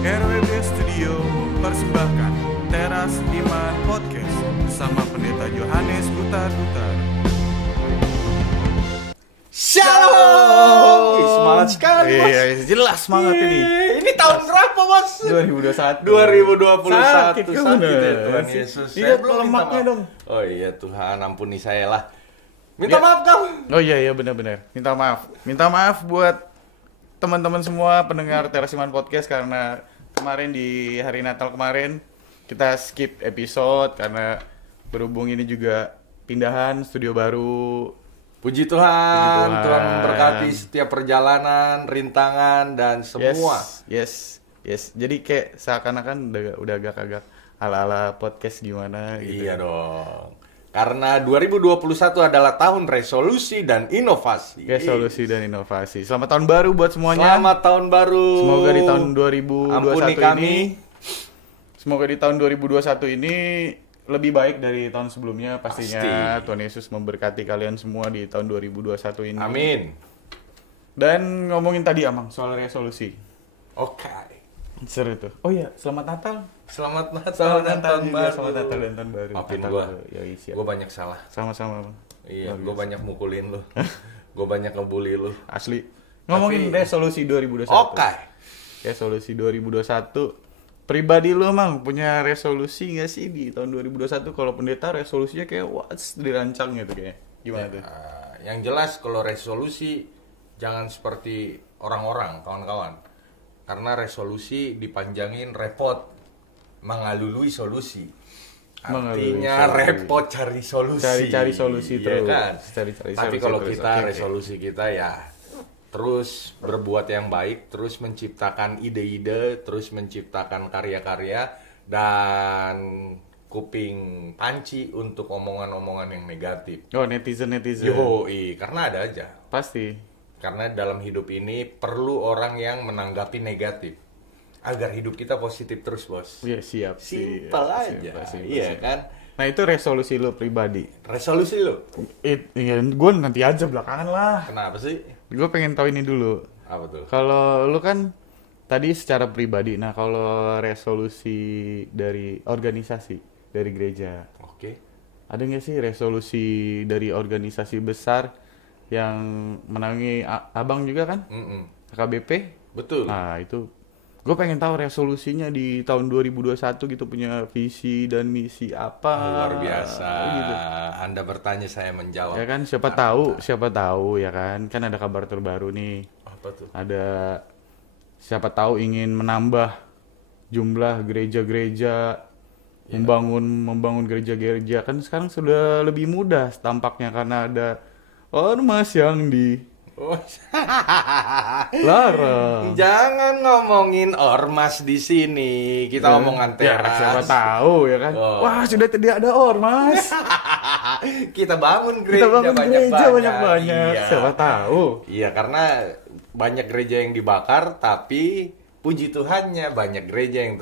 RWB Studio mempersembahkan Teras Iman Podcast bersama Pendeta Yohanes Butar-Butar. Shalom! Semangat sekali, Bos. Iya, jelas semangat ini. Ini tahun berapa, Bos? 2021. 2021. Sakit Sakit ya Tuhan Yesus. Iya, Saya belum minta lemaknya maaf. dong. Oh iya Tuhan, ampuni saya lah. Minta Ya. maaf kau. Oh iya benar-benar. Minta maaf buat teman-teman semua pendengar Teras Iman Podcast karena kemarin di hari Natal kemarin kita skip episode karena berhubung ini juga pindahan studio baru. Puji Tuhan, Tuhan. Tuhan memberkati setiap perjalanan, rintangan dan semua. Yes. Jadi kayak seakan-akan udah agak-agak ala-ala podcast gimana gitu. Iya dong. Karena 2021 adalah tahun resolusi dan inovasi. Resolusi dan inovasi. Selamat tahun baru buat semuanya. Selamat tahun baru. Semoga di tahun 2021 Ampuni kami. ini semoga di tahun 2021 ini lebih baik dari tahun sebelumnya pastinya. Pasti. Tuhan Yesus memberkati kalian semua di tahun 2021 ini. Amin. Dan ngomongin tadi Amang soal resolusi. Oke. Seru tuh. Oh iya, selamat Natal. Selamat Natal dan tahun juga. baru. Selamat Natal dan tahun baru. Maafin Natal gua. baru. Yoi, siap. Gue banyak salah. Sama-sama, Bang. Iya, Luar gue biasa. banyak mukulin lu. Gue banyak ngebully lu. Asli. Ngomongin Tapi- resolusi 2021. Oke. Resolusi 2021. Pribadi lo Mang punya resolusi nggak sih di tahun 2021? Kalau pendeta resolusinya kayak what's dirancang gitu kayak. Gimana tuh? Yang jelas kalau resolusi jangan seperti orang-orang, kawan-kawan. Karena resolusi dipanjangin repot, mengalului solusi. Mengalului Artinya solusi. repot cari solusi. Cari-cari solusi Iya terus. kan? Cari-cari Tapi solusi kalau terus. kita Oke. resolusi kita ya terus berbuat yang baik, terus menciptakan ide-ide, terus menciptakan karya-karya dan kuping panci untuk omongan-omongan yang negatif. Oh, netizen. Yoi, karena ada aja. Pasti. Karena dalam hidup ini perlu orang yang menanggapi negatif agar hidup kita positif terus, Bos. Iya, siap. Simpel aja. Iya kan? Nah, itu resolusi lo pribadi. Resolusi lo. Gue nanti aja belakangan lah. Kenapa sih? Gue pengen tahu ini dulu. Apa tuh? Kalau lu kan tadi secara pribadi, nah kalau resolusi dari organisasi, dari gereja, Oke. ada nggak sih resolusi dari organisasi besar yang menangi abang juga kan, Mm-mm. HKBP? Betul. Nah itu, gue pengen tahu resolusinya di tahun 2021 gitu punya visi dan misi apa? Luar biasa. Gitu. Anda bertanya, saya menjawab. Ya kan, siapa tahu ya kan ada kabar terbaru nih. Apa tuh? Ada siapa tahu ingin menambah jumlah gereja-gereja, membangun gereja-gereja kan sekarang sudah lebih mudah tampaknya karena ada ormas yang Oh. dilarang. Jangan ngomongin ormas di sini. Kita omongan Ya, teras. siapa tahu ya kan. Oh. Wah, sudah tidak ada ormas. Kita bangun gereja, Kita bangun gereja banyak-banyak. banyak-banyak. Iya. Siapa tahu. Iya, karena banyak gereja yang dibakar, tapi puji Tuhannya banyak gereja yang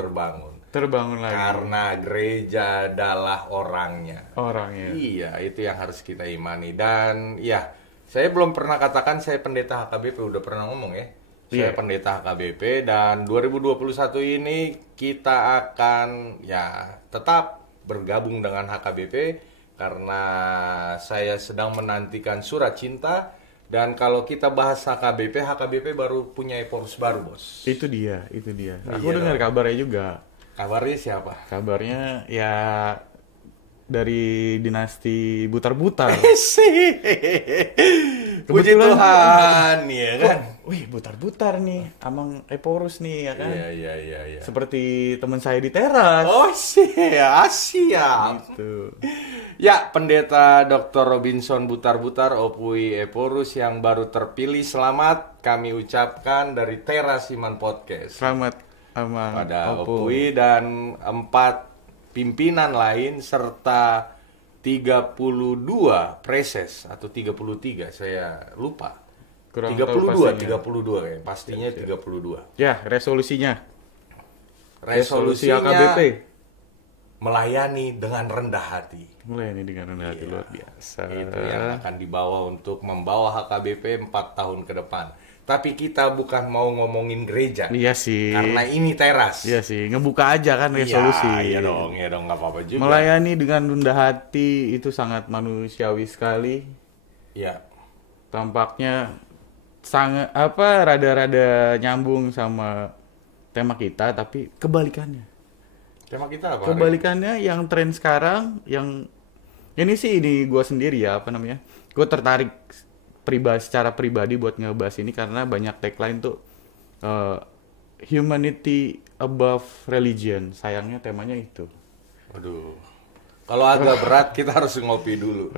Terbangun lagi karena gereja adalah orangnya. orangnya. Iya, itu yang harus kita imani. Dan ya, saya belum pernah katakan saya pendeta HKBP, udah pernah ngomong ya. Saya Iya. pendeta HKBP dan 2021 ini kita akan ya tetap bergabung dengan HKBP karena saya sedang menantikan surat cinta. Dan kalau kita bahas HKBP baru punya Eporus baru, Bos. Itu dia. Aku Iya dengar dong. kabarnya juga. Kabarnya siapa? Kabarnya ya dari dinasti Butar-Butar. Sih. Puji Kebetulan- Tuhan, ya kan? Wih, Butar-Butar nih, Amang Eporus nih ya kan. Iya. Seperti teman saya di teras. Oh, siap. Gitu. Ya, pendeta Dr. Robinson Butar-Butar Opui Eporus yang baru terpilih, selamat kami ucapkan dari Teras Iman Podcast. Selamat Amang Pada Opo. Opui dan 4 pimpinan lain serta 32 preses atau 33, saya lupa. Kurang tahu 32 kayaknya, pastinya 32. Ya, resolusinya. Resolusi Resolusinya AKBP. melayani dengan rendah hati. Mulai ini dengan rendah hati Iya. luar biasa. Itu yang akan dibawa untuk membawa HKBP 4 tahun ke depan. tapi kita bukan mau ngomongin gereja. Iya sih. Karena ini teras. Iya sih, ngebuka aja kan resolusi. Iya dong, nggak apa-apa juga. Melayani dengan rendah hati itu sangat manusiawi sekali. Iya. Tampaknya sangat rada-rada nyambung sama tema kita, tapi kebalikannya. Tema kita apa? Kebalikannya yang tren sekarang, yang ini sih ini gue sendiri ya, gue tertarik secara pribadi buat ngebahas ini karena banyak tagline tuh humanity above religion. Sayangnya temanya itu. Aduh. Kalau agak berat kita harus ngopi dulu.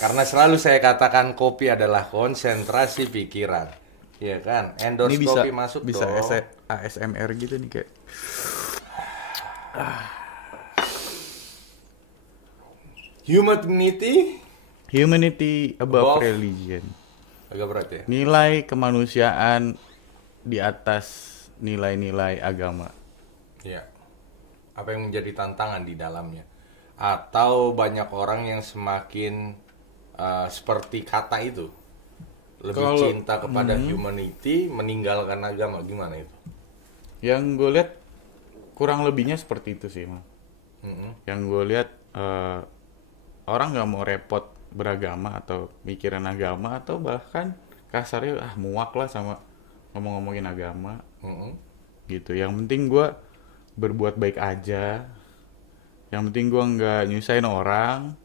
Karena selalu saya katakan kopi adalah konsentrasi pikiran. Iya kan? Endorse ini bisa, kopi masuk bisa dong. ASMR gitu nih kayak. Humanity above religion. Agak berat ya? Nilai kemanusiaan di atas nilai-nilai agama. Iya. Apa yang menjadi tantangan di dalamnya? Atau banyak orang yang semakin seperti kata itu, lebih cinta kepada humanity, meninggalkan agama. Gimana itu? Yang gue lihat kurang lebihnya seperti itu sih, Mang. Yang gue lihat orang nggak mau repot beragama atau mikirin agama, atau bahkan kasarnya muak lah sama ngomongin agama. Gitu. Yang penting gue berbuat baik aja. Yang penting gue nggak nyusahin orang.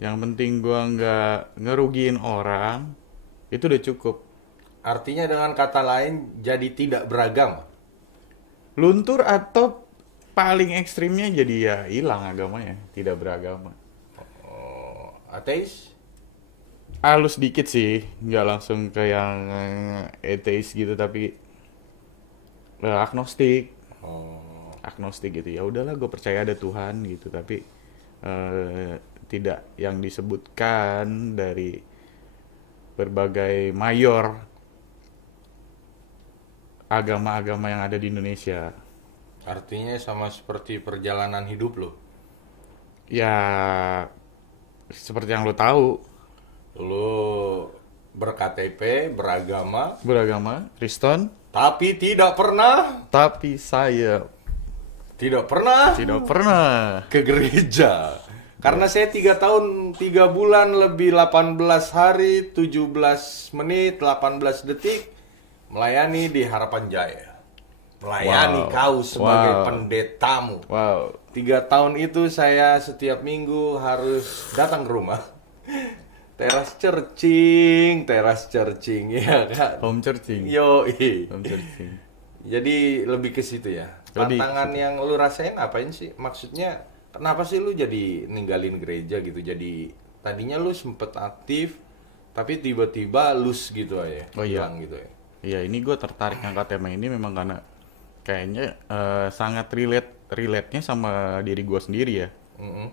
Yang penting gue nggak ngerugiin orang. Itu udah cukup. Artinya dengan kata lain jadi tidak beragama. Luntur atau paling ekstrimnya jadi ya hilang agamanya, tidak beragama. Ateis? Halus dikit sih, nggak langsung ke yang ateis gitu, tapi agnostik. Agnostik gitu, ya udahlah gue percaya ada Tuhan gitu, tapi tidak yang disebutkan dari berbagai mayor agama-agama yang ada di Indonesia. Artinya sama seperti perjalanan hidup lo. Ya seperti yang lo tahu. Lo ber-KTP, beragama, Kristen, tapi tidak pernah. Tapi saya tidak pernah ke gereja. Karena saya 3 tahun, 3 bulan lebih 18 hari, 17 menit, 18 detik melayani di Harapan Jaya. Melayani kau sebagai pendetamu. 3 tahun itu saya setiap minggu harus datang ke rumah. Teras churching, ya kan? Home churching. Home churching. Jadi lebih ke situ ya. Tantangan yang lu rasain apain sih? Maksudnya kenapa sih lu jadi ninggalin gereja gitu? Jadi tadinya lu sempet aktif, tapi tiba-tiba loose gitu aja. Hilang gitu ya. Iya, ini gue tertarik ngangkat tema ini memang karena kayaknya sangat relate-nya sama diri gue sendiri ya.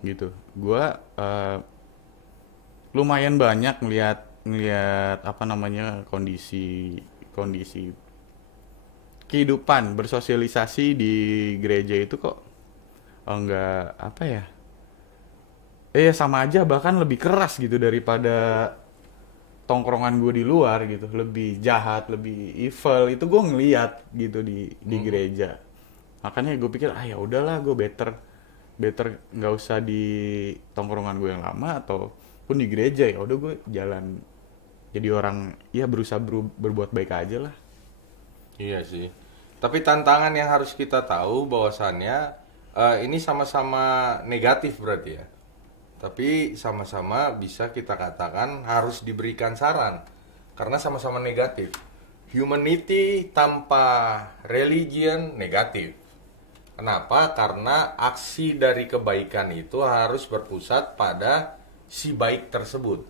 Gitu. Gue lumayan banyak ngelihat kondisi kehidupan bersosialisasi di gereja itu kok enggak sama aja, bahkan lebih keras gitu daripada tongkrongan gue di luar gitu, lebih jahat, lebih evil. Itu gue ngeliat gitu di gereja. Makanya gue pikir ya udahlah, gue better nggak usah di tongkrongan gue yang lama ataupun di gereja. Ya udah gue jalan jadi orang ya, berusaha berbuat baik aja lah. Iya sih. Tapi tantangan yang harus kita tahu bahwasannya ini sama-sama negatif berarti ya. Tapi sama-sama bisa kita katakan harus diberikan saran. Karena sama-sama negatif. Humanity tanpa religion negatif. Kenapa? Karena aksi dari kebaikan itu harus berpusat pada si baik tersebut.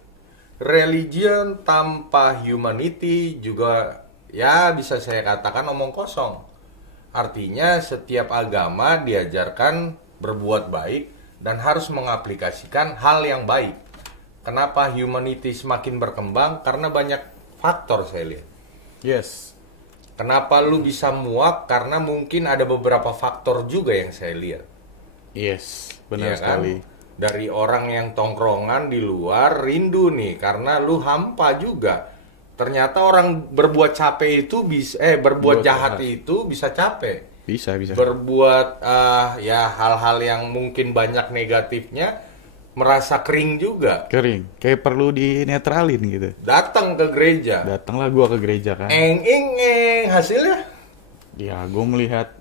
Religion tanpa humanity juga ya bisa saya katakan omong kosong. Artinya setiap agama diajarkan berbuat baik dan harus mengaplikasikan hal yang baik. Kenapa humanity semakin berkembang? Karena banyak faktor saya lihat. Yes. Kenapa lu bisa muak? Karena mungkin ada beberapa faktor juga yang saya lihat. Yes, benar Kan? sekali. Dari orang yang tongkrongan di luar rindu nih, karena lu hampa juga. Ternyata orang berbuat capek itu bisa berbuat jahat itu bisa capek. Bisa. Berbuat ya hal-hal yang mungkin banyak negatifnya, merasa kering juga. Kering, kayak perlu dinetralin gitu. Datang ke gereja. Datanglah gua ke gereja kan. Hasilnya? Ya gua melihat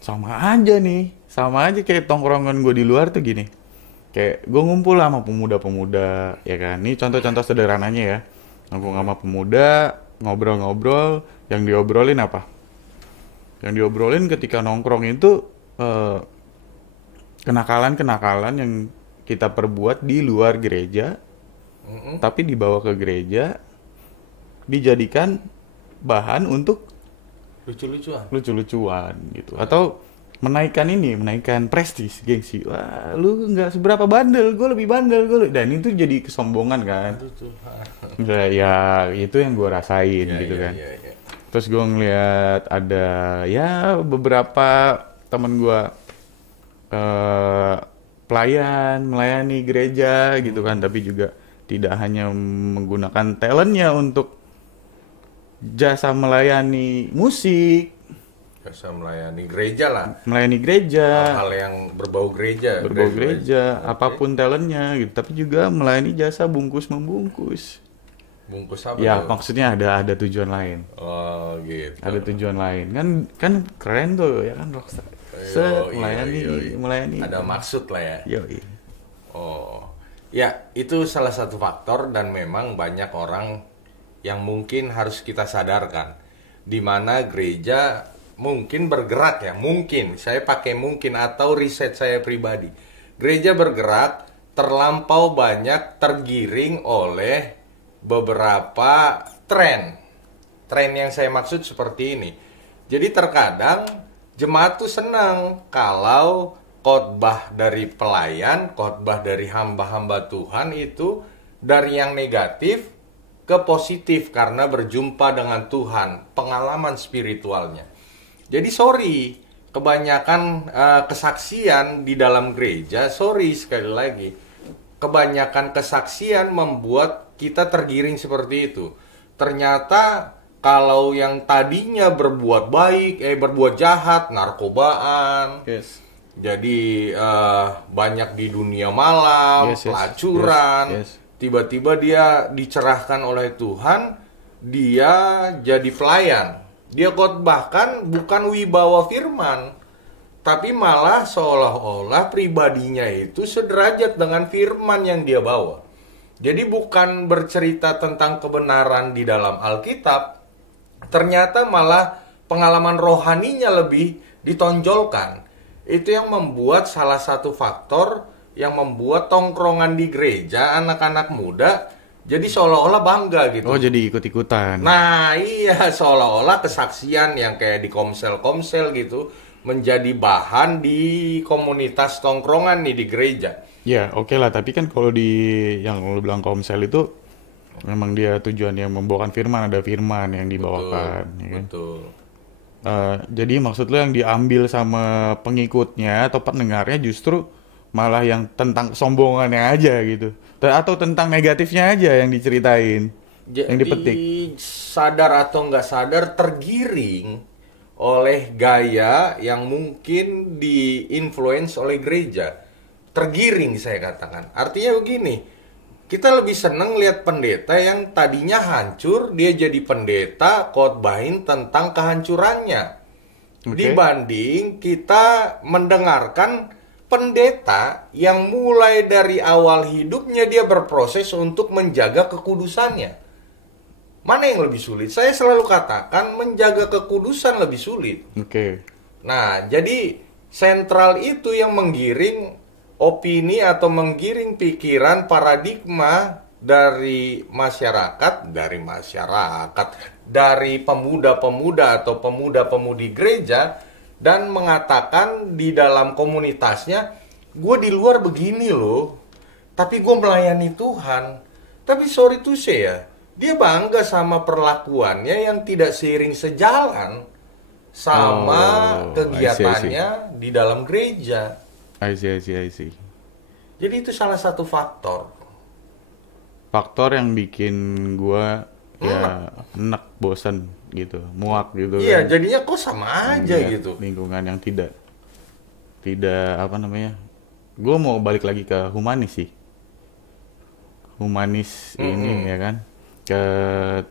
sama aja kayak tongkrongan gua di luar tuh gini. Kayak gua ngumpul sama pemuda-pemuda, ya kan. Ini contoh-contoh sederhananya ya. Ngumpul sama pemuda, ngobrol-ngobrol, yang diobrolin apa? Yang diobrolin ketika nongkrong itu kenakalan-kenakalan yang kita perbuat di luar gereja, tapi dibawa ke gereja, dijadikan bahan untuk lucu-lucuan gitu. Atau menaikkan prestis, gengsi. Wah, lu nggak seberapa bandel, gue lebih bandel, dan itu jadi kesombongan kan. Ya itu yang gue rasain gitu kan. Terus gue ngeliat ada ya beberapa temen gue melayani gereja gitu kan, tapi juga tidak hanya menggunakan talentnya untuk jasa melayani musik, jasa melayani gereja lah, melayani gereja, hal yang berbau gereja, apapun talentnya gitu, tapi juga melayani jasa bungkus apa ya tuh? Maksudnya ada tujuan lain. Oh gitu. Ada tujuan lain kan keren tuh ya kan, rockstar. Melayani. Ada maksud lah ya. Yoi. Oh, ya itu salah satu faktor, dan memang banyak orang yang mungkin harus kita sadarkan, di mana gereja mungkin bergerak ya, mungkin saya pakai mungkin atau riset saya pribadi, gereja bergerak terlampau banyak tergiring oleh beberapa tren yang saya maksud seperti ini. Jadi terkadang jemaat tuh senang kalau khotbah dari pelayan, khotbah dari hamba-hamba Tuhan itu dari yang negatif ke positif karena berjumpa dengan Tuhan, pengalaman spiritualnya. Jadi kebanyakan kesaksian di dalam gereja, sekali lagi, kebanyakan kesaksian membuat kita tergiring seperti itu. Ternyata kalau yang tadinya berbuat baik, berbuat jahat, narkobaan, jadi banyak di dunia malam, pelacuran, tiba-tiba dia dicerahkan oleh Tuhan, dia jadi pelayan. Dia khotbahkan bukan wibawa firman, tapi malah seolah-olah pribadinya itu sederajat dengan firman yang dia bawa. Jadi bukan bercerita tentang kebenaran di dalam Alkitab, ternyata malah pengalaman rohaninya lebih ditonjolkan. Itu yang membuat salah satu faktor yang membuat tongkrongan di gereja anak-anak muda jadi seolah-olah bangga gitu. Oh, jadi ikut-ikutan. Nah iya, seolah-olah kesaksian yang kayak di komsel-komsel gitu menjadi bahan di komunitas tongkrongan nih di gereja. Ya oke lah, tapi kan kalau di yang lu bilang komsel itu memang dia tujuannya membawakan firman, ada firman yang dibawakan. Betul, ya kan? Betul. Jadi maksud lu yang diambil sama pengikutnya atau pendengarnya justru malah yang tentang kesombongannya aja gitu, atau tentang negatifnya aja yang diceritain, yang dipetik. Sadar atau nggak sadar tergiring oleh gaya yang mungkin di-influence oleh gereja. Tergiring saya katakan. Artinya begini, kita lebih seneng lihat pendeta yang tadinya hancur, dia jadi pendeta khotbahin tentang kehancurannya. Dibanding kita mendengarkan pendeta yang mulai dari awal hidupnya dia berproses untuk menjaga kekudusannya. Mana yang lebih sulit? Saya selalu katakan menjaga kekudusan lebih sulit. Nah, jadi sentral itu yang menggiring opini atau menggiring pikiran paradigma dari masyarakat, dari pemuda-pemuda atau pemuda-pemudi gereja, dan mengatakan di dalam komunitasnya, gue di luar begini loh, tapi gue melayani Tuhan. Tapi sorry to say ya, dia bangga sama perlakuannya yang tidak seiring sejalan sama kegiatannya di dalam gereja. I see. Jadi itu salah satu faktor yang bikin gue ya enak, bosan gitu, muak gitu Iya, kan. jadinya kok sama aja Iya, gitu. lingkungan yang tidak apa namanya, gue mau balik lagi ke humanis sih, humanis ini ya kan, ke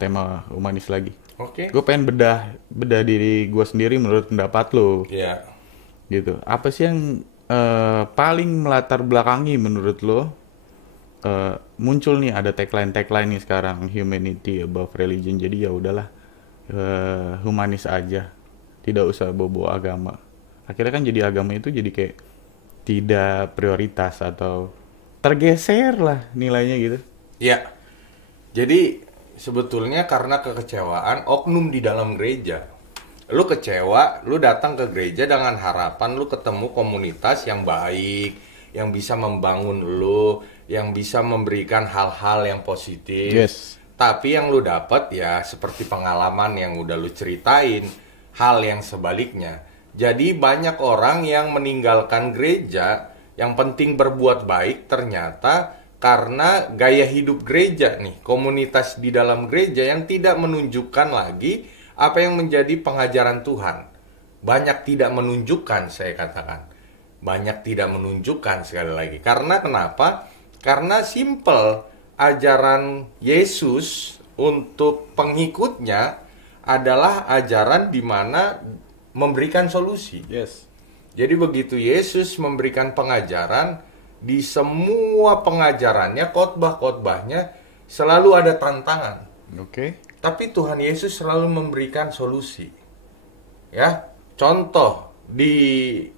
tema humanis lagi. Oke. Gue pengen bedah diri gue sendiri menurut pendapat lo Iya. gitu. Apa sih yang paling melatar belakangi menurut lo muncul nih, ada tagline nih sekarang, humanity above religion. Jadi ya udahlah, humanis aja, tidak usah bobo agama. Akhirnya kan jadi agama itu jadi kayak tidak prioritas atau tergeser lah nilainya gitu. Iya. Jadi sebetulnya karena kekecewaan oknum di dalam gereja. Lu kecewa, lu datang ke gereja dengan harapan lu ketemu komunitas yang baik, yang bisa membangun lu, yang bisa memberikan hal-hal yang positif. Yes. Tapi yang lu dapat ya seperti pengalaman yang udah lu ceritain, hal yang sebaliknya. Jadi banyak orang yang meninggalkan gereja, yang penting berbuat baik ternyata karena gaya hidup gereja nih, komunitas di dalam gereja yang tidak menunjukkan lagi apa yang menjadi pengajaran Tuhan. Banyak tidak menunjukkan, saya katakan. Banyak tidak menunjukkan sekali lagi. Karena kenapa? Karena simple, ajaran Yesus untuk pengikutnya adalah ajaran di mana memberikan solusi. Yes. Jadi begitu Yesus memberikan pengajaran, di semua pengajarannya, khotbah-khotbahnya selalu ada tantangan. Oke. Tapi Tuhan Yesus selalu memberikan solusi. Ya, contoh di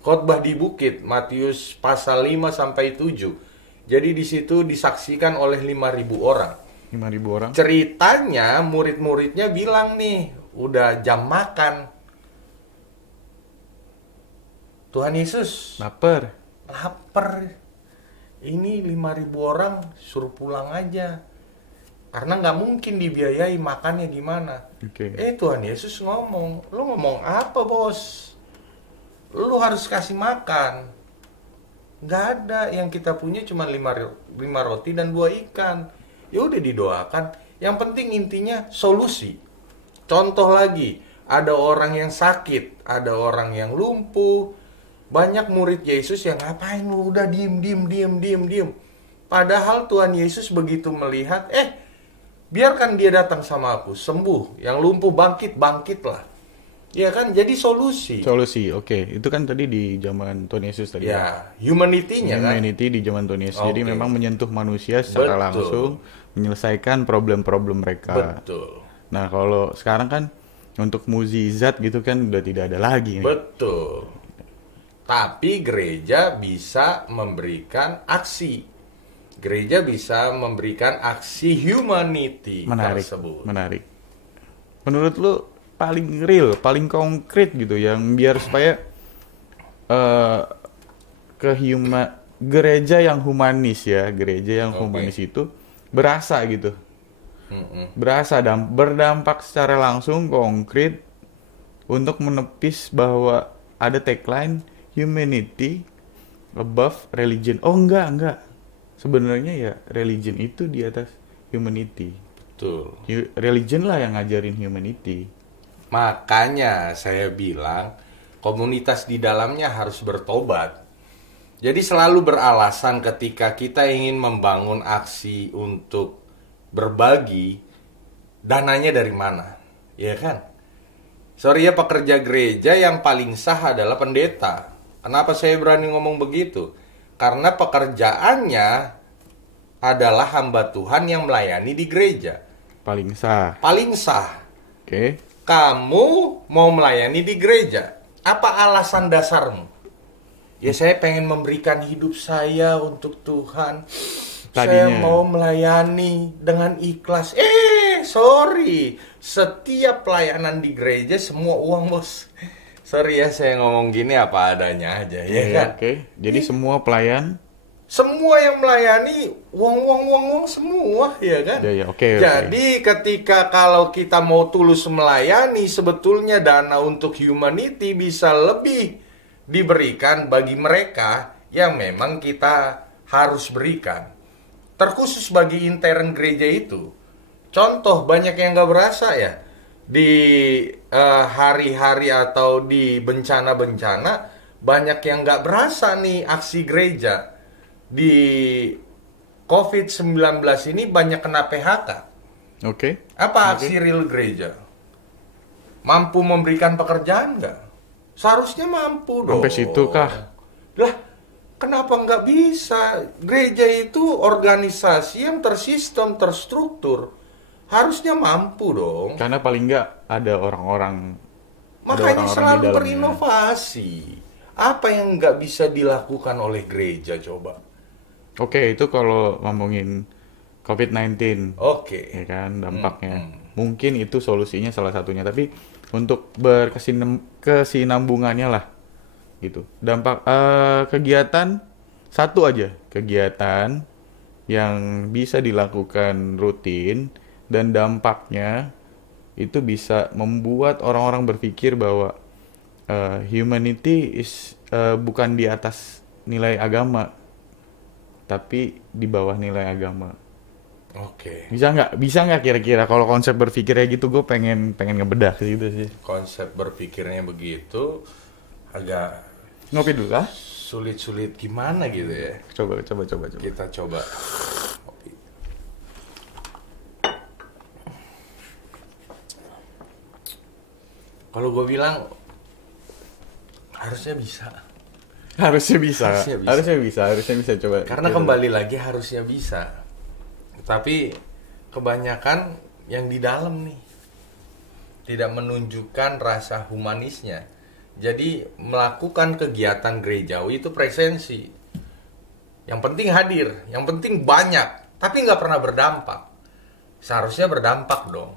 khotbah di bukit Matius pasal 5 sampai 7. Jadi di situ disaksikan oleh 5.000 orang. 5.000 orang. Ceritanya murid-muridnya bilang nih, udah jam makan. Tuhan Yesus Lapar. lapar. Ini 5.000 orang suruh pulang aja. Karena nggak mungkin dibiayai makannya gimana. Oke. Tuhan Yesus ngomong, lu ngomong apa bos? Lu harus kasih makan. Nggak ada, yang kita punya cuma 5 roti dan 2 ikan. Ya udah didoakan. Yang penting intinya solusi. Contoh lagi, ada orang yang sakit, ada orang yang lumpuh. Banyak murid Yesus yang ngapain lu udah diem. Padahal Tuhan Yesus begitu melihat, biarkan dia datang sama aku, sembuh. Yang lumpuh bangkitlah. Ya kan, jadi solusi. Solusi, oke. Itu kan tadi di zaman Tuhan Yesus tadi. Ya, humanity-nya kan. Humanity di zaman Tuhan Yesus. Jadi Oke. memang menyentuh manusia secara Betul. langsung, menyelesaikan problem-problem mereka. Betul. Nah, kalau sekarang kan untuk mukjizat gitu kan udah tidak ada lagi nih. Betul. Tapi gereja bisa memberikan aksi. Gereja bisa memberikan aksi humanity tersebut. Menarik. Menurut lu paling real, paling konkret gitu yang biar supaya gereja yang humanis humanis itu berasa gitu. Berasa dan berdampak secara langsung konkret untuk menepis bahwa ada tagline humanity above religion. Oh enggak. Sebenarnya ya religion itu di atas humanity. Betul. Religion lah yang ngajarin humanity. Makanya saya bilang komunitas di dalamnya harus bertobat. Jadi selalu beralasan ketika kita ingin membangun aksi untuk berbagi, dananya dari mana? Ya kan? Sorry ya, pekerja gereja yang paling sah adalah pendeta. Kenapa saya berani ngomong begitu? Karena pekerjaannya adalah hamba Tuhan yang melayani di gereja. Paling sah. Paling sah. Oke. Kamu mau melayani di gereja. Apa alasan dasarmu? Ya saya pengen memberikan hidup saya untuk Tuhan. Saya Tadinya. mau melayani dengan ikhlas. Sorry. Setiap pelayanan di gereja semua uang bos. Sorry ya saya ngomong gini apa adanya aja ya kan. Oke. Jadi semua pelayan. Semua yang melayani uang semua ya kan. Ya, oke. Jadi ketika kalau kita mau tulus melayani, sebetulnya dana untuk humanity bisa lebih diberikan bagi mereka yang memang kita harus berikan. Terkhusus bagi intern gereja itu. Contoh banyak yang nggak berasa ya di hari-hari atau di bencana-bencana, banyak yang nggak berasa nih aksi gereja. Di COVID-19 ini banyak kena PHK. Oke. Apa aksi real gereja? Mampu memberikan pekerjaan nggak? Seharusnya mampu dong. Sampai situ kah? Lah, kenapa nggak bisa? Gereja itu organisasi yang tersistem, terstruktur. Harusnya mampu dong. Karena paling nggak ada orang-orang. Makanya di selalu dalamnya. berinovasi. Apa yang nggak bisa dilakukan oleh gereja coba? Oke, itu kalau ngomongin COVID-19. Oke. Ya kan, dampaknya. Mungkin itu solusinya salah satunya. Tapi untuk kesinambungannya lah. Gitu. Dampak kegiatan, satu aja. Kegiatan yang bisa dilakukan rutin. Dan dampaknya itu bisa membuat orang-orang berpikir bahwa humanity is bukan di atas nilai agama, tapi di bawah nilai agama. Oke. Bisa nggak kira-kira kalau konsep berpikirnya gitu, gue pengen ngebedah gitu sih. Konsep berpikirnya begitu agak Ngopi dulu lah. sulit-sulit gimana gitu ya. Coba. Kita coba. Kalau gue bilang harusnya bisa. Harusnya bisa coba. Karena Gitu. kembali lagi harusnya bisa. Tapi kebanyakan yang di dalam nih tidak menunjukkan rasa humanisnya. Jadi melakukan kegiatan gerejawi itu presensi. Yang penting hadir, yang penting banyak, tapi nggak pernah berdampak. Seharusnya berdampak dong.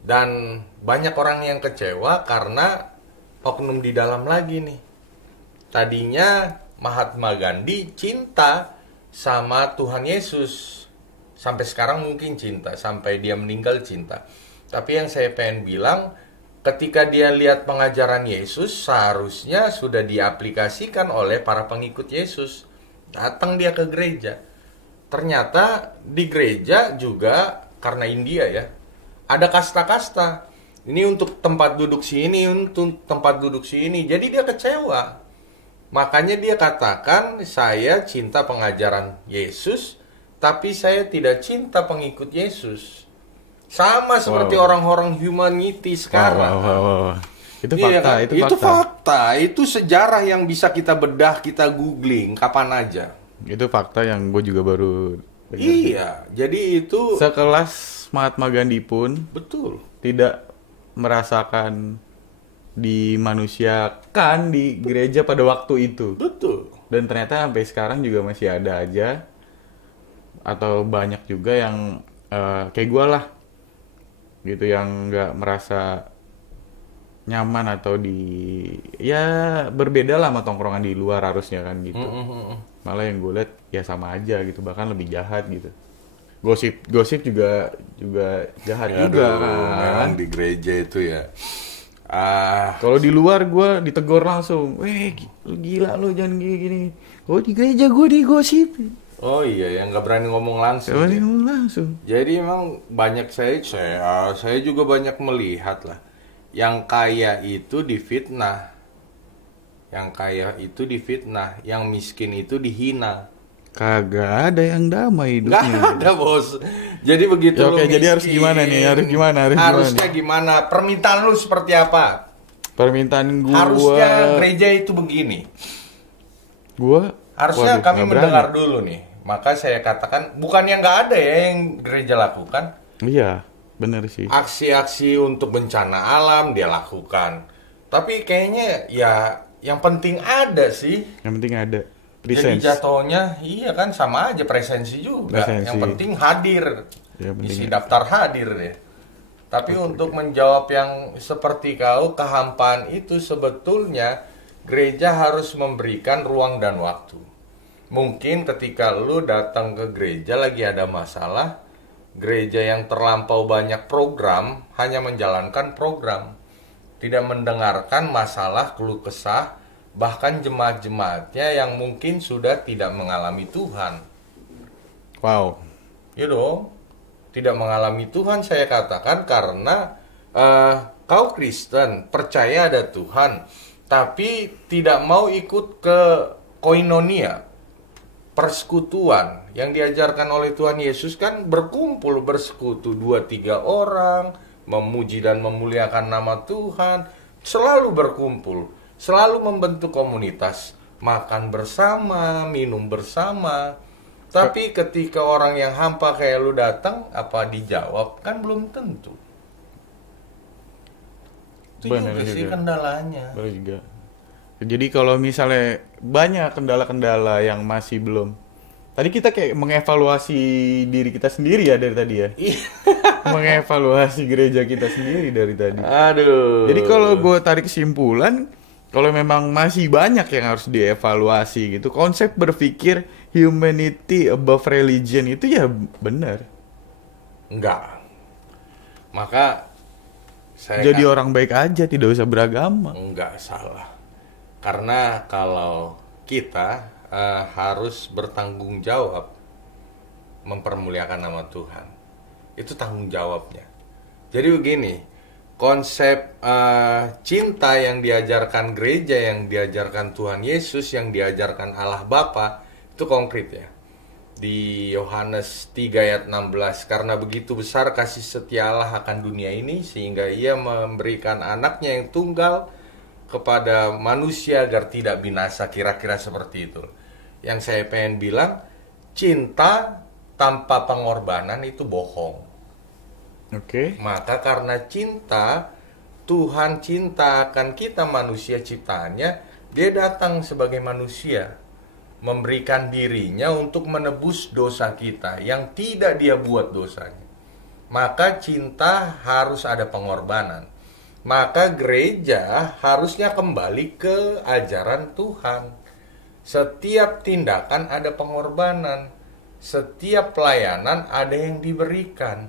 Dan banyak orang yang kecewa karena oknum di dalam lagi nih. Tadinya Mahatma Gandhi cinta sama Tuhan Yesus. Sampai sekarang mungkin cinta, sampai dia meninggal cinta. Tapi yang saya pengen bilang, ketika dia lihat pengajaran Yesus, seharusnya sudah diaplikasikan oleh para pengikut Yesus. Datang dia ke gereja. Ternyata di gereja juga, karena India ya, ada kasta-kasta. Ini untuk tempat duduk sini, untuk tempat duduk sini. Jadi dia kecewa. Makanya dia katakan, saya cinta pengajaran Yesus, tapi saya tidak cinta pengikut Yesus. Sama seperti orang-orang humanity sekarang. Wow. Itu Iya fakta, kan? Itu fakta. Itu sejarah yang bisa kita bedah, kita googling kapan aja. Itu fakta yang gue juga baru dengar. Iya, jadi itu Sekelas Mahatma Gandhi pun betul. tidak merasakan dimanusiakan di gereja pada waktu itu. Betul. Dan ternyata sampai sekarang juga masih ada aja, atau banyak juga yang kayak gue lah, gitu, yang nggak merasa nyaman atau berbeda lah sama tongkrongan di luar harusnya kan gitu. Malah yang gue lihat ya sama aja gitu, bahkan lebih jahat gitu. Gosip juga jahat Ya, juga aduh, kan. memang di gereja itu ya. Kalau di luar gue ditegur langsung, gila lo jangan gini. Oh di gereja gue digosip. Oh iya, yang nggak berani ngomong langsung. Ya. Langsung. Jadi emang banyak saya juga banyak melihat lah. Yang kaya itu difitnah. Yang miskin itu dihina. Kagak ada yang damai hidupnya. Nggak ada, Bos. Jadi begitu Ya, lu oke, jadi harus miskin, gimana nih? Harusnya gimana? Permintaan lu seperti apa? Permintaan gua. Harusnya gereja itu begini. Harusnya Waduh, kami nggak mendengar berani. dulu nih. Maka saya katakan, bukannya nggak ada ya yang gereja lakukan. Iya, bener sih. Aksi-aksi untuk bencana alam dia lakukan. Tapi kayaknya ya yang penting ada sih. Yang penting ada. Jadi Presence. jatuhnya iya kan sama aja presensi juga. Presensi. Yang penting hadir. Ya, penting Isi ya. daftar hadir deh. Tapi untuk menjawab yang seperti kau, kehampaan itu sebetulnya gereja harus memberikan ruang dan waktu. Mungkin ketika lu datang ke gereja lagi ada masalah, gereja yang terlampau banyak program hanya menjalankan program, tidak mendengarkan masalah, keluh kesah, bahkan jemaat-jemaatnya yang mungkin sudah tidak mengalami Tuhan. Wow. Ya dong. tidak mengalami Tuhan, saya katakan karena kau Kristen, percaya ada Tuhan, tapi tidak mau ikut ke koinonia, persekutuan yang diajarkan oleh Tuhan Yesus kan berkumpul, bersekutu 2-3 orang, memuji dan memuliakan nama Tuhan, selalu berkumpul, selalu membentuk komunitas, makan bersama, minum bersama. Tapi ketika orang yang hampa kayak lu datang, apa dijawab? Kan belum tentu. Itu Benar juga sih juga. kendalanya. Benar juga. Jadi kalau misalnya banyak kendala-kendala yang masih belum. Tadi kita kayak mengevaluasi diri kita sendiri ya dari tadi ya. Iya. Mengevaluasi gereja kita sendiri dari tadi. Aduh. Jadi kalau gue tarik kesimpulan, kalau memang masih banyak yang harus dievaluasi gitu, konsep berpikir humanity above religion itu ya benar. Enggak. Maka saya Jadi orang baik aja, tidak usah beragama. enggak salah. Karena kalau kita harus bertanggung jawab mempermuliakan nama Tuhan, itu tanggung jawabnya. Jadi begini, konsep cinta yang diajarkan gereja, yang diajarkan Tuhan Yesus, yang diajarkan Allah Bapa, itu konkret ya. Di Yohanes 3 ayat 16, karena begitu besar kasih setia Allah akan dunia ini, sehingga ia memberikan anaknya yang tunggal kepada manusia agar tidak binasa, kira-kira seperti itu. Yang saya pengen bilang, cinta tanpa pengorbanan itu bohong. Oke. Maka karena cinta, Tuhan cinta akan kita manusia ciptaannya, dia datang sebagai manusia, memberikan dirinya untuk menebus dosa kita yang tidak dia buat dosanya. Maka cinta harus ada pengorbanan. Maka gereja harusnya kembali ke ajaran Tuhan. Setiap tindakan ada pengorbanan, setiap pelayanan ada yang diberikan.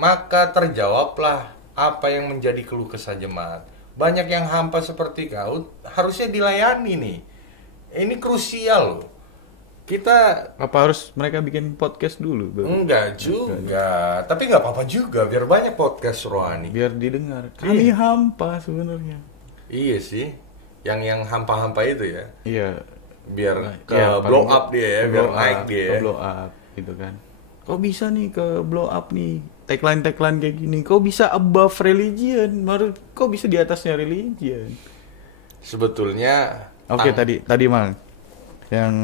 Maka terjawablah apa yang menjadi keluh kesah jemaat. Banyak yang hampa seperti kau, harusnya dilayani nih. Ini krusial loh. Kita Apa harus mereka bikin podcast dulu, Bang? enggak juga, tapi nggak apa-apa juga, biar banyak podcast rohani. Biar didengar. Kami hampa sebenarnya. Iya sih, yang hampa-hampa itu ya, Iya. biar ke Ya, blow paling up dia ya, ke biar blow naik up, dia. ke blow up gitu kan. Kok bisa nih ke blow up nih? Tagline-tagline kayak gini. Kok bisa above religion? Kok bisa di atasnya religion? Sebetulnya Oke, tadi Mang. Yang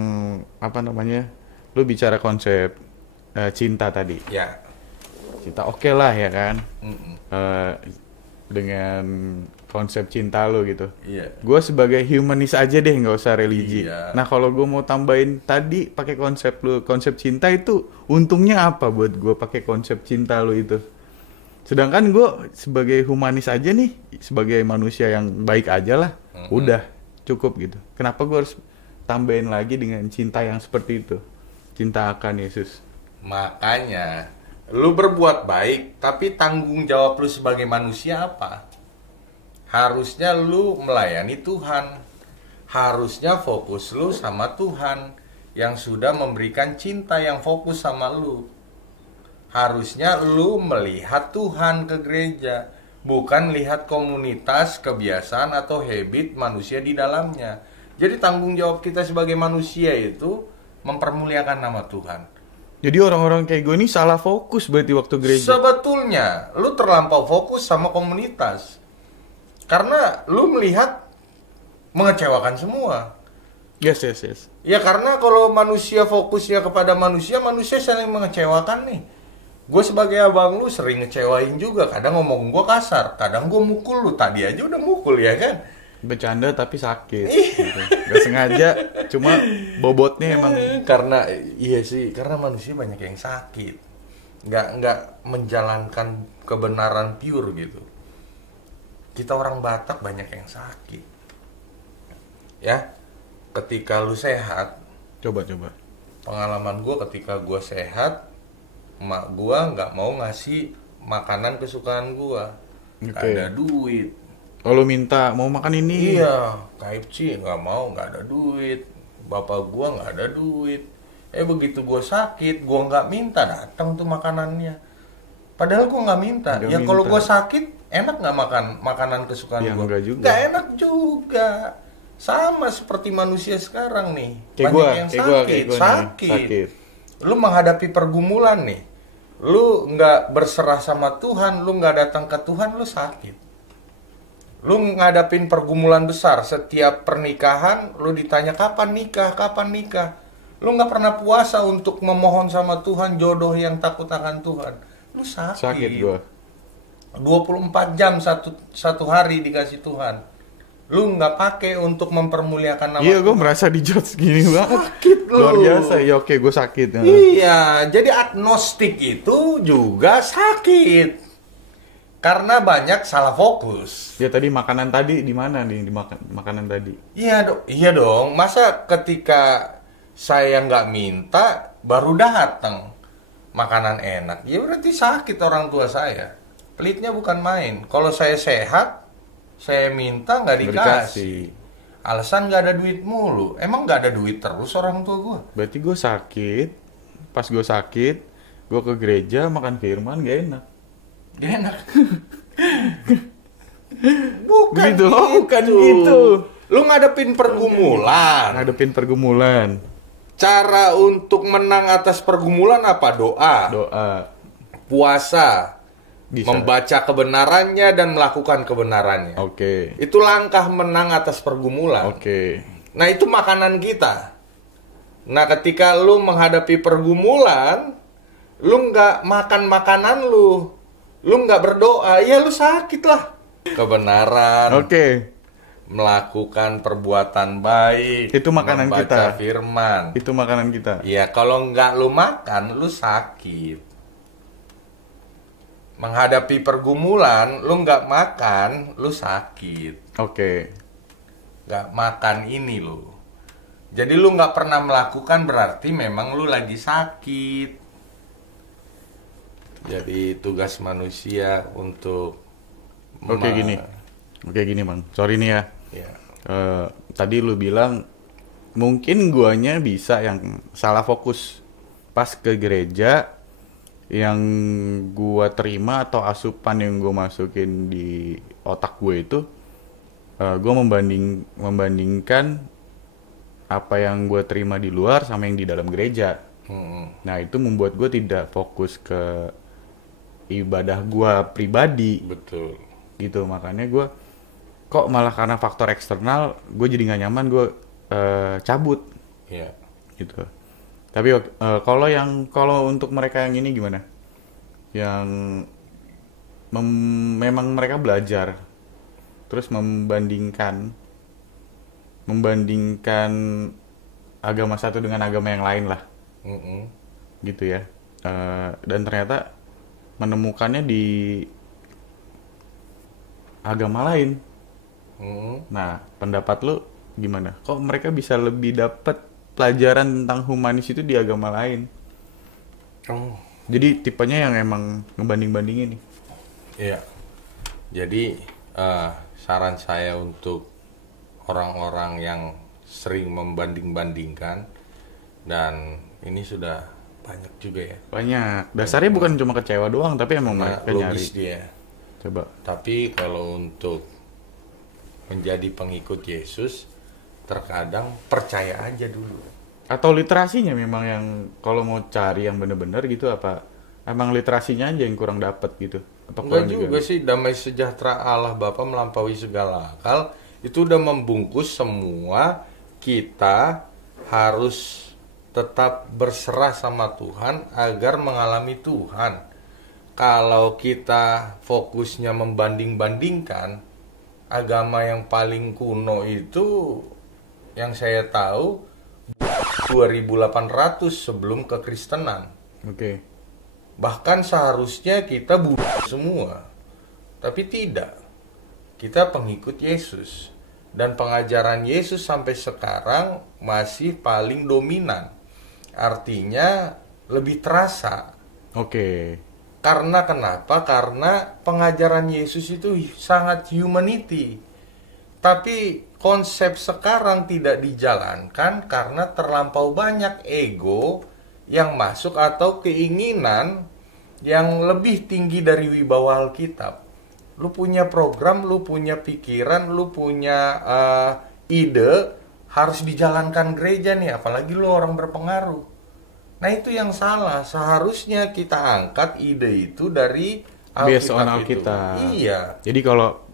apa namanya? Lu bicara konsep cinta tadi. ya, Cinta oke lah ya kan. mm-mm. Dengan konsep cinta lu gitu. Iya. Gue sebagai humanis aja deh, nggak usah religi. Iya. Nah kalau gue mau tambahin tadi pakai konsep lu, konsep cinta itu untungnya apa buat gue pakai konsep cinta lu itu? Sedangkan gue sebagai humanis aja nih, sebagai manusia yang baik aja lah, udah cukup gitu. Kenapa gue harus tambahin lagi dengan cinta yang seperti itu? Cinta akan Yesus. Makanya lu berbuat baik, tapi tanggung jawab lu sebagai manusia apa? Harusnya lu melayani Tuhan. Harusnya fokus lu sama Tuhan yang sudah memberikan cinta yang fokus sama lu. Harusnya lu melihat Tuhan ke gereja, bukan lihat komunitas, kebiasaan atau habit manusia di dalamnya. Jadi tanggung jawab kita sebagai manusia itu mempermuliakan nama Tuhan. Jadi orang-orang kayak gue ini salah fokus berarti waktu gereja. Sebetulnya lu terlampau fokus sama komunitas. Karena lu melihat mengecewakan semua. Yes. Ya karena kalau manusia fokusnya kepada manusia, manusia saling mengecewakan nih. Gue sebagai abang lu sering ngecewain juga. Kadang ngomong gue kasar, kadang gue mukul lu. Tadi aja udah mukul ya kan. Bercanda tapi sakit gitu. Gak sengaja, cuma bobotnya emang. Karena iya sih, karena manusia banyak yang sakit. Nggak menjalankan kebenaran pure gitu. Kita orang Batak banyak yang sakit. Ya, ketika lu sehat, Coba. pengalaman gue ketika gue sehat, emak gue nggak mau ngasih makanan kesukaan gue. Nggak Oke. ada duit. Kalau minta mau makan ini, Iya, KFC nggak mau, nggak ada duit. Bapak gue nggak ada duit. Begitu gue sakit, gue nggak minta datang tuh makanannya. Padahal gue nggak minta. Nggak Ya minta. kalau gue sakit, enak nggak makan makanan kesukaan Ya, gue? enggak juga. Nggak enak juga. Sama seperti manusia sekarang nih. Kayak Banyak gua, yang kayak gua nih, sakit. Lu menghadapi pergumulan nih. Lu nggak berserah sama Tuhan, lu nggak datang ke Tuhan, lu sakit. Lu ngadapin pergumulan besar. Setiap pernikahan, lu ditanya kapan nikah, kapan nikah. Lu nggak pernah puasa untuk memohon sama Tuhan jodoh yang takut akan Tuhan. Lu sakit. Sakit gua. 24 jam satu hari dikasih Tuhan. Lu nggak pakai untuk mempermuliakan nama Iya, gue Tuhan. merasa dijudge gini banget. Sakit lu. Luar biasa. Ya oke, gue sakit. Ya. Iya, jadi agnostik itu juga sakit. Karena banyak salah fokus. Ya tadi makanan tadi di mana nih di makanan tadi? Iya dong. Masa ketika saya nggak minta baru datang makanan enak? Ya berarti sakit orang tua saya. Pelitnya bukan main. Kalau saya sehat, saya minta nggak dikasih. Alasan nggak ada duit mulu. Emang nggak ada duit terus orang tua gua? Berarti gue sakit. Pas gue sakit, gue ke gereja makan firman gak enak. Gak enak. Bukan Gitu, bukan gitu. Lu ngadepin pergumulan. Ngadepin pergumulan. Cara untuk menang atas pergumulan apa? Doa. Puasa. Bisa. Membaca kebenarannya dan melakukan kebenarannya. Oke. Itu langkah menang atas pergumulan. Oke. Nah, itu makanan kita. Nah, ketika lu menghadapi pergumulan, lu nggak makan makanan lu nggak berdoa, ya lu sakit lah. Kebenaran. Oke. Melakukan perbuatan baik. Itu makanan membaca kita. Firman. Itu makanan kita. Ya, kalau nggak lu makan, lu sakit. Menghadapi pergumulan, lu nggak makan, lu sakit. Oke. Nggak makan ini lu. Jadi lu nggak pernah melakukan berarti memang lu lagi sakit. Jadi tugas manusia untuk Oke gini Bang. Sorry nih ya. Ya. Tadi lu bilang mungkin guanya bisa yang salah fokus pas ke gereja, yang gua terima atau asupan yang gua masukin di otak gue itu, gua membandingkan apa yang gua terima di luar sama yang di dalam gereja. Nah itu membuat gue tidak fokus ke ibadah gue pribadi. Betul. Gitu, makanya gue kok malah karena faktor eksternal gue jadi nggak nyaman, gue cabut. Ya. Gitu. Tapi kalau untuk mereka yang ini gimana? Yang memang mereka belajar terus membandingkan agama satu dengan agama yang lain lah. Gitu ya. Dan ternyata menemukannya di agama lain. Nah, pendapat lu gimana? Kok mereka bisa lebih dapat pelajaran tentang humanis itu di agama lain? Jadi tipenya yang emang ngebanding-bandingin nih. Iya. Jadi saran saya untuk orang-orang yang sering membanding-bandingkan, dan ini sudah banyak juga ya. Banyak. Dasarnya bukan cuma kecewa doang, tapi emang mereka nyari. Logis dia. Coba. Tapi kalau untuk menjadi pengikut Yesus, terkadang percaya aja dulu. Atau literasinya memang yang kalau mau cari yang bener-bener gitu, apa emang literasinya aja yang kurang dapet gitu? Apa Enggak kurang juga sih, damai sejahtera Allah Bapa melampaui segala akal. Itu udah membungkus semua. Kita harus tetap berserah sama Tuhan agar mengalami Tuhan. Kalau kita fokusnya membanding-bandingkan, agama yang paling kuno itu yang saya tahu 2800 sebelum kekristenan. Oke. Bahkan seharusnya kita Buddha semua. Tapi tidak. Kita pengikut Yesus. Dan pengajaran Yesus sampai sekarang masih paling dominan. Artinya lebih terasa. Oke. Karena kenapa? Karena pengajaran Yesus itu sangat humanity. Tapi konsep sekarang tidak dijalankan karena terlampau banyak ego yang masuk atau keinginan yang lebih tinggi dari wibawa Alkitab. Lu punya program, lu punya pikiran, lu punya ide, harus dijalankan gereja nih, apalagi lu orang berpengaruh. Nah itu yang salah, seharusnya kita angkat ide itu dari based on Alkitab. Alkitab. Iya. Jadi kalau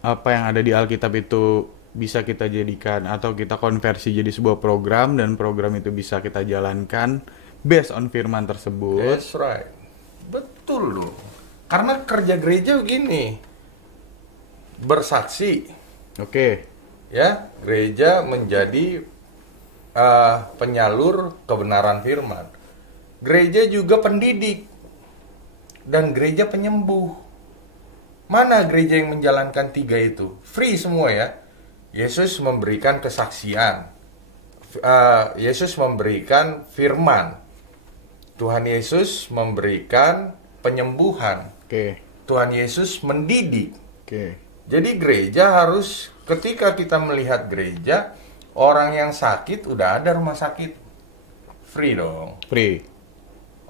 apa yang ada di Alkitab itu bisa kita jadikan atau kita konversi jadi sebuah program, dan program itu bisa kita jalankan based on firman tersebut. That's right. Betul loh. Karena kerja gereja begini. Bersaksi. Oke. Ya, gereja menjadi penyalur kebenaran firman. Gereja juga pendidik. Dan gereja penyembuh. Mana gereja yang menjalankan 3 itu? Free semua ya. Yesus memberikan kesaksian. Yesus memberikan firman. Tuhan Yesus memberikan penyembuhan. Oke. Tuhan Yesus mendidik. Oke. Jadi gereja harus, ketika kita melihat gereja, orang yang sakit udah ada rumah sakit. Free dong. Free.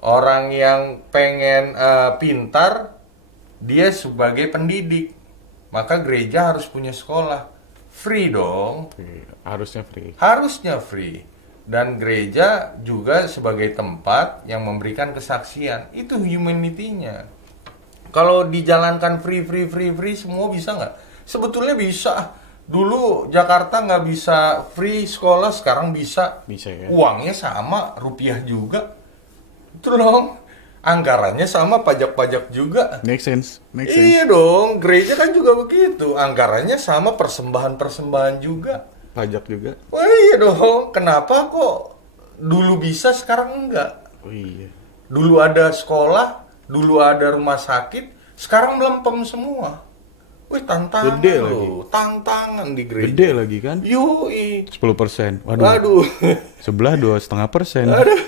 Orang yang pengen pintar, dia sebagai pendidik. Maka gereja harus punya sekolah. Free dong. Free. Harusnya free. Harusnya free. Dan gereja juga sebagai tempat yang memberikan kesaksian. Itu humanity-nya. Kalau dijalankan free semua bisa nggak? Sebetulnya bisa. Dulu Jakarta nggak bisa free sekolah, sekarang bisa. Bisa ya. Uangnya sama, rupiah juga. Itu dong. Anggarannya sama, pajak-pajak juga. Make sense. Make sense. Iya dong, gereja kan juga begitu. Anggarannya sama, persembahan-persembahan juga. Pajak juga. Wah iya dong, kenapa kok dulu bisa sekarang enggak? Oh iya. Dulu ada sekolah, dulu ada rumah sakit, sekarang melempem semua. Wih, tantangan Gede loh, lagi. tantangan di gereja. Gede lagi kan? Yoi. 10%. Waduh. Waduh. Sebelah 2,5%. Aduh.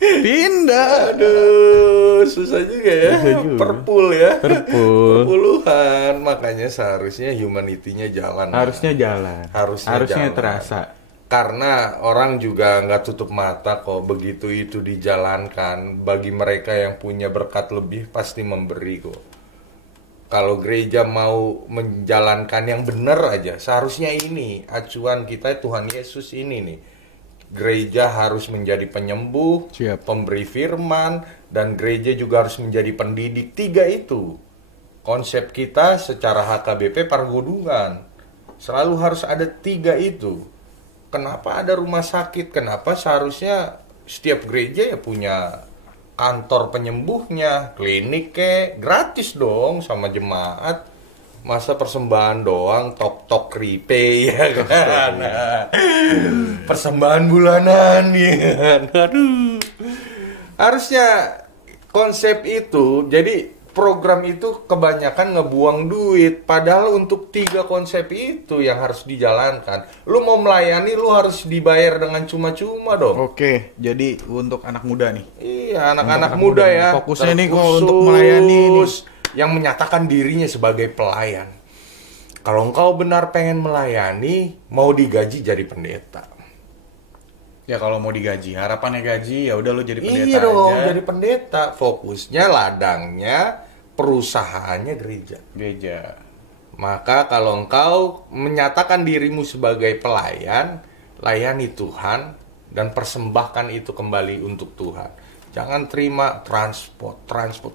Pindah. Aduh, susah juga ya. Susah juga. Perpul ya. Perpul. Perpuluhan. Makanya seharusnya humanity-nya jalan. Harusnya jalan. Harusnya jalan. terasa. Karena orang juga nggak tutup mata kok, begitu itu dijalankan. Bagi mereka yang punya berkat lebih pasti memberi kok. Kalau gereja mau menjalankan yang benar aja, seharusnya ini acuan kita Tuhan Yesus ini nih. Gereja harus menjadi penyembuh, Siap. pemberi firman, dan gereja juga harus menjadi pendidik. 3 itu konsep kita secara HKBP Pargodungan. Selalu harus ada 3 itu. Kenapa ada rumah sakit? Kenapa seharusnya setiap gereja ya punya kantor penyembuhnya, klinik gratis dong sama jemaat. Masa persembahan doang, tok-tok ripe ya kan. Persembahan bulanan ya kan. Aduh. Harusnya konsep itu, jadi program itu kebanyakan ngebuang duit. Padahal untuk 3 konsep itu yang harus dijalankan. Lu mau melayani, lu harus dibayar dengan cuma-cuma dong. Oke, jadi untuk anak muda nih. Iya, anak-anak Untuk muda anak ya. fokusnya nih kok terkhusus untuk melayani nih. yang menyatakan dirinya sebagai pelayan. Kalau engkau benar pengen melayani, mau digaji jadi pendeta. Ya kalau mau digaji, harapannya gaji, ya udah lu jadi pendeta Iya dong, aja. jadi pendeta. Fokusnya ladangnya, perusahaannya gereja. Gereja. Maka kalau engkau menyatakan dirimu sebagai pelayan, layani Tuhan dan persembahkan itu kembali untuk Tuhan. Jangan terima transport.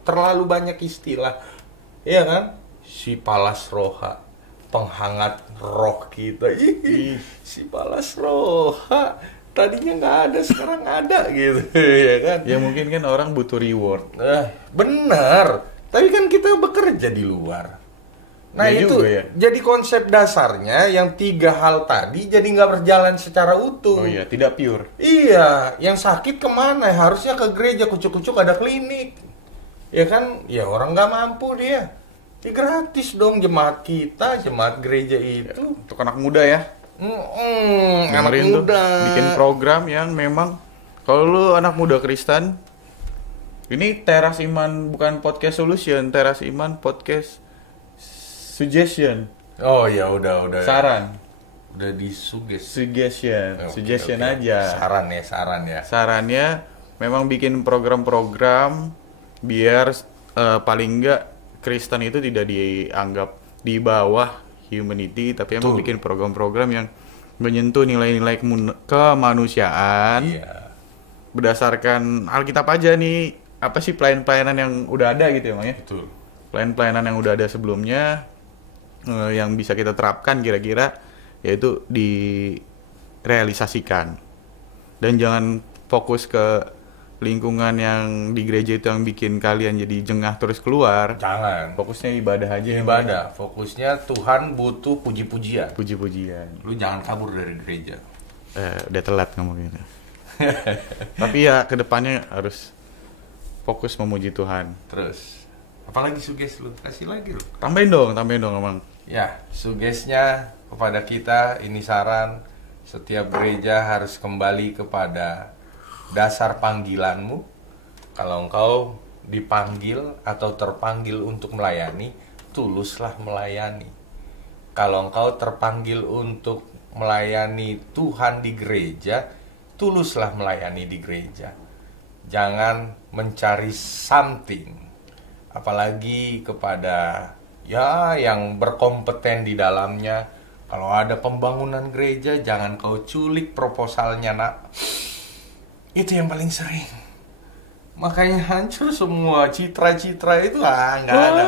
Terlalu banyak istilah. Iya kan? Si palas roha, penghangat roh kita. Ih, si palas roha. Tadinya nggak ada, sekarang ada gitu. Ya kan? Ya mungkin kan orang butuh reward. Benar. Tapi kan kita bekerja di luar. Nah Ya itu juga ya. jadi konsep dasarnya yang 3 hal tadi jadi nggak berjalan secara utuh. Oh iya, tidak pure. Iya, yang sakit kemana? Harusnya ke gereja, kucuk-kucuk ada klinik. Ya kan? Ya orang nggak mampu dia. Ya gratis dong jemaat kita, jemaat gereja itu. Untuk anak muda ya. Anak Dengerin tuh, muda. bikin program yang memang kalau lu anak muda Kristen, ini Teras Iman bukan podcast solution, Teras Iman podcast suggestion, Oh ya udah. saran. Udah disuges. Suggestion Oke. aja. Saran ya. Sarannya memang bikin program-program biar paling enggak Kristen itu tidak dianggap di bawah humanity, tapi emang Betul. bikin program-program yang menyentuh nilai-nilai kemanusiaan Iya. berdasarkan Alkitab aja nih. Apa sih pelayanan-pelayanan yang udah ada gitu ya, Bang ya? Betul. Pelayanan-pelayanan yang udah ada sebelumnya yang bisa kita terapkan kira-kira yaitu direalisasikan. Dan jangan fokus ke lingkungan yang di gereja itu yang bikin kalian jadi jengah terus keluar. Jangan. Fokusnya ibadah aja. Ibadah. Fokusnya Tuhan butuh puji-pujian. Puji-pujian. Lu jangan kabur dari gereja. Udah telat ngomongnya. Tapi ya kedepannya harus fokus memuji Tuhan. Terus, apalagi suges lu? Kasih lagi lu. Tambahin dong Emang. Ya, sugesnya kepada kita, ini saran, setiap gereja harus kembali kepada dasar panggilanmu. Kalau engkau dipanggil atau terpanggil untuk melayani, tuluslah melayani. Kalau engkau terpanggil untuk melayani Tuhan di gereja, tuluslah melayani di gereja. Jangan mencari something, apalagi kepada yang berkompeten di dalamnya. Kalau ada pembangunan gereja, jangan kau culik proposalnya, nak. Itu yang paling sering. Makanya hancur semua citra-citra itu, nggak ada.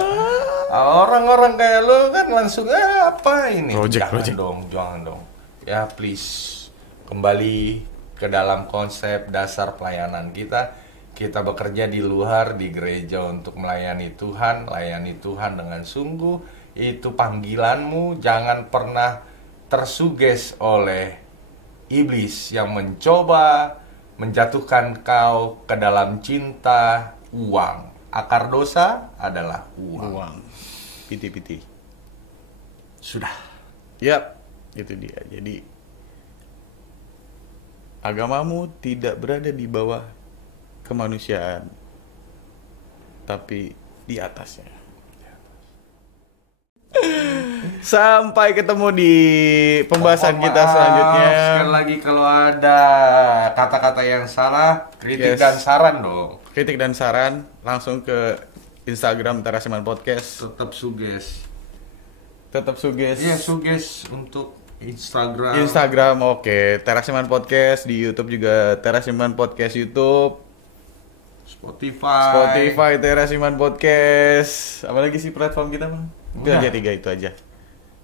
Orang-orang kayak lo kan langsung apa ini? Jangan dong. Ya please, kembali ke dalam konsep dasar pelayanan kita. Kita bekerja di luar, di gereja untuk melayani Tuhan. Layani Tuhan dengan sungguh. Itu panggilanmu. Jangan pernah tersuges oleh iblis yang mencoba menjatuhkan kau ke dalam cinta uang. Akar dosa adalah uang. Piti. Sudah. Yap, itu dia. Jadi agamamu tidak berada di bawah kemanusiaan, tapi di atasnya. Sampai ketemu di pembahasan kita selanjutnya. Sekali lagi kalau ada kata-kata yang salah, kritik dan saran dong. Kritik dan saran langsung ke Instagram Teras Iman Podcast. Tetap suges. Iya, suges untuk Instagram. Oke. Teras Iman Podcast di YouTube juga Teras Iman Podcast YouTube. Spotify Teras Iman Podcast. Apa lagi sih platform kita, Bang?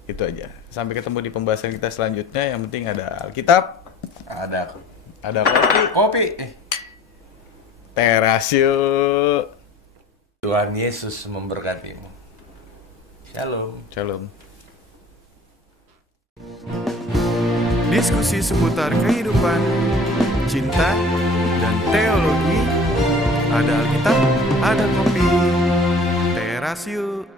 Itu aja. Sampai ketemu di pembahasan kita selanjutnya. Yang penting ada Alkitab, ada kopi. Teras yuk. Tuhan Yesus memberkatimu. Shalom. Diskusi seputar kehidupan, cinta, dan teologi. Ada Alkitab, ada kopi. Teras yuk.